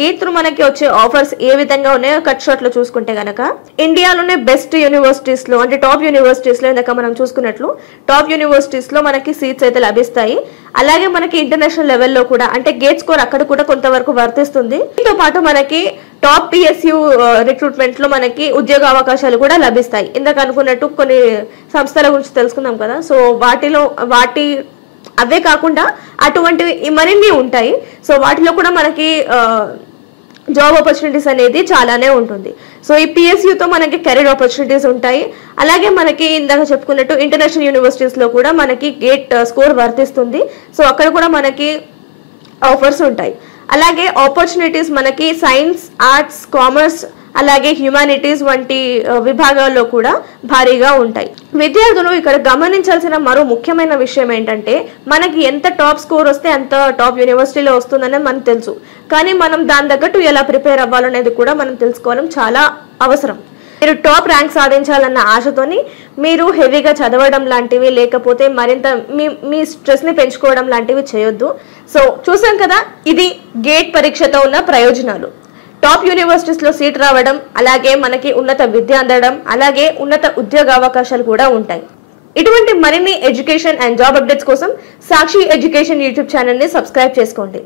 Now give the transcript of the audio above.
Gate through మనకి వచ్చే offers ఏ విధంగా ఉన్నాయో కట్ షాట్ లో చూసుకుంటే గనక ఇండియాలోనే బెస్ట్ యూనివర్సిటీస్ లో అంటే టాప్ యూనివర్సిటీస్ లో ఇందాక మనం చూసుకున్నట్లు టాప్ యూనివర్సిటీస్ లో మనకి సీట్స్ అయితే లభిస్తాయి. అలాగే మనకి ఇంటర్నేషనల్ లెవెల్లో కూడా అంటే గేట్ స్కోర్ అక్కడ కూడా కొంతవరకు వర్తిస్తుంది. దీంతో పాటు మనకి టాప్ పిఎస్యు రిక్రూట్మెంట్ లో మనకి ఉద్యోగ అవకాశాలు కూడా లభిస్తాయి. ఇందాక అనుకున్నట్టు కొన్ని సంస్థల గురించి తెలుసుకుందాం కదా, సో వాటి అవే కాకుండా అటువంటివి మరిన్ని ఉంటాయి. సో వాటిలో కూడా మనకి జాబ్ ఆపర్చునిటీస్ అనేది చాలానే ఉంటుంది. సో ఈ పిఎస్యుతో మనకి కెరీర్ ఆపర్చునిటీస్ ఉంటాయి. అలాగే మనకి ఇందాక చెప్పుకున్నట్టు ఇంటర్నేషనల్ యూనివర్సిటీస్ లో కూడా మనకి గేట్ స్కోర్ వర్తిస్తుంది. సో అక్కడ కూడా మనకి ఆఫర్స్ ఉంటాయి. అలాగే ఆపర్చునిటీస్ మనకి సైన్స్, ఆర్ట్స్, కామర్స్ అలాగే హ్యుమానిటీస్ వంటి విభాగాల్లో కూడా భారీగా ఉంటాయి. విద్యార్థులు ఇక్కడ గమనించాల్సిన మరో ముఖ్యమైన విషయం ఏంటంటే మనకి ఎంత టాప్ స్కోర్ వస్తే అంత టాప్ యూనివర్సిటీలో వస్తుందనేది మనకు తెలుసు. కానీ మనం దాని తగ్గట్టు ఎలా ప్రిపేర్ అవ్వాలనేది కూడా మనం తెలుసుకోవడం చాలా అవసరం. మీరు టాప్ ర్యాంక్ సాధించాలన్న ఆశతోని మీరు హెవీగా చదవడం లాంటివి లేకపోతే మరింత మీ స్ట్రెస్ని పెంచుకోవడం లాంటివి చేయొద్దు. సో చూసాం కదా, ఇది గేట్ పరీక్షతో ఉన్న ప్రయోజనాలు. టాప్ యూనివర్సిటీస్లో సీట్ రావడం, అలాగే మనకి ఉన్నత విద్య అందడం, అలాగే ఉన్నత ఉద్యోగ అవకాశాలు కూడా ఉంటాయి. ఇటువంటి మరిన్ని ఎడ్యుకేషన్ అండ్ జాబ్ అప్డేట్స్ కోసం సాక్షి ఎడ్యుకేషన్ యూట్యూబ్ ఛానల్ని సబ్స్క్రైబ్ చేసుకోండి.